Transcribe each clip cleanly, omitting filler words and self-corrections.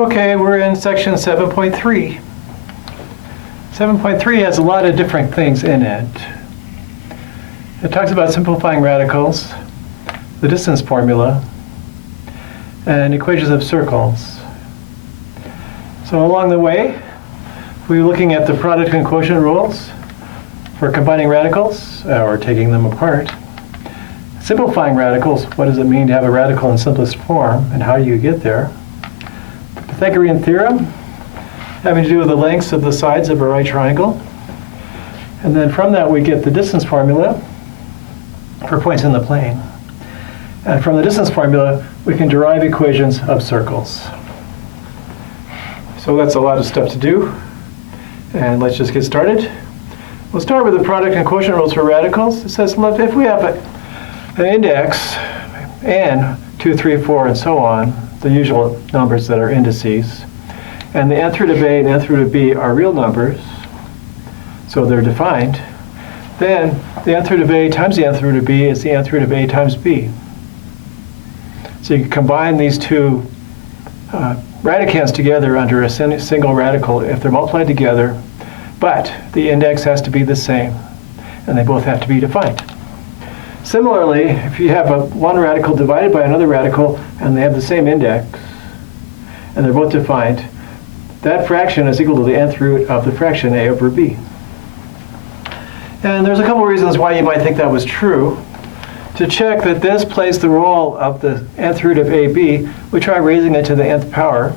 Okay, we're in section 7.3. 7.3 has a lot of different things in it. It talks about simplifying radicals, the distance formula, and equations of circles. So along the way, we're looking at the product and quotient rules for combining radicals or taking them apart. Simplifying radicals, what does it mean to have a radical in simplest form, and how do you get there? The Pythagorean theorem, having to do with the lengths of the sides of a right triangle. And then from that we get the distance formula for points in the plane. And from the distance formula, we can derive equations of circles. So that's a lot of stuff to do. And let's just get started. We'll start with the product and quotient rules for radicals. It says, look, if we have an index, n, 2, 3, 4, and so on, the usual numbers that are indices, and the nth root of a and nth root of b are real numbers, so they're defined, then the nth root of a times the nth root of b is the nth root of a times b. So you can combine these two radicands together under a single radical if they're multiplied together, but the index has to be the same, and they both have to be defined. Similarly, if you have one radical divided by another radical and they have the same index, and they're both defined, that fraction is equal to the nth root of the fraction a over b. And there's a couple reasons why you might think that was true. To check that this plays the role of the nth root of ab, we try raising it to the nth power.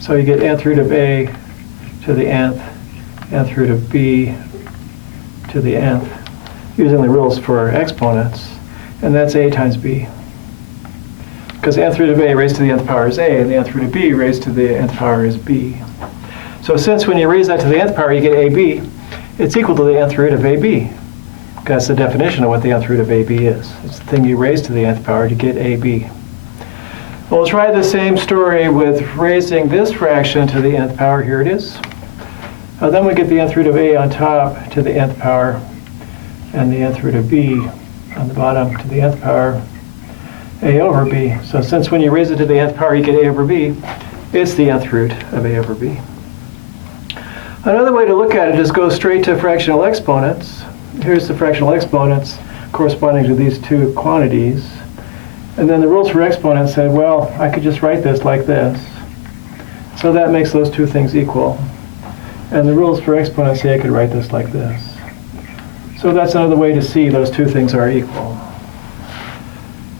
So you get nth root of a to the nth root of b to the nth, using the rules for exponents, and that's a times b. Because the nth root of a raised to the nth power is a, and the nth root of b raised to the nth power is b. So since when you raise that to the nth power, you get ab, it's equal to the nth root of ab. That's the definition of what the nth root of ab is. It's the thing you raise to the nth power to get ab. We'll try the same story with raising this fraction to the nth power. Here it is. Then we get the nth root of a on top to the nth power, and the nth root of b on the bottom to the nth power, a over b. So since when you raise it to the nth power, you get a over b, it's the nth root of a over b. Another way to look at it is go straight to fractional exponents. Here's the fractional exponents corresponding to these two quantities. And then the rules for exponents said, well, I could just write this like this. So that makes those two things equal. And the rules for exponents say I could write this like this. So that's another way to see those two things are equal.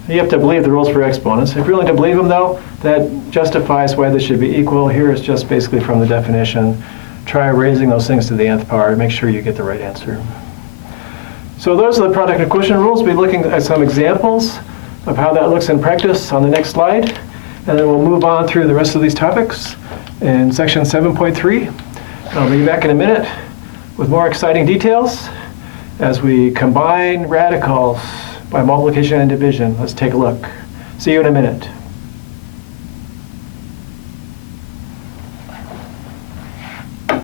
You have to believe the rules for exponents. If you're willing to believe them, though, that justifies why they should be equal. Here is just basically from the definition. Try raising those things to the nth power and make sure you get the right answer. So those are the product and quotient rules. We'll be looking at some examples of how that looks in practice on the next slide. And then we'll move on through the rest of these topics in section 7.3. I'll be back in a minute with more exciting details as we combine radicals by multiplication and division. Let's take a look. See you in a minute.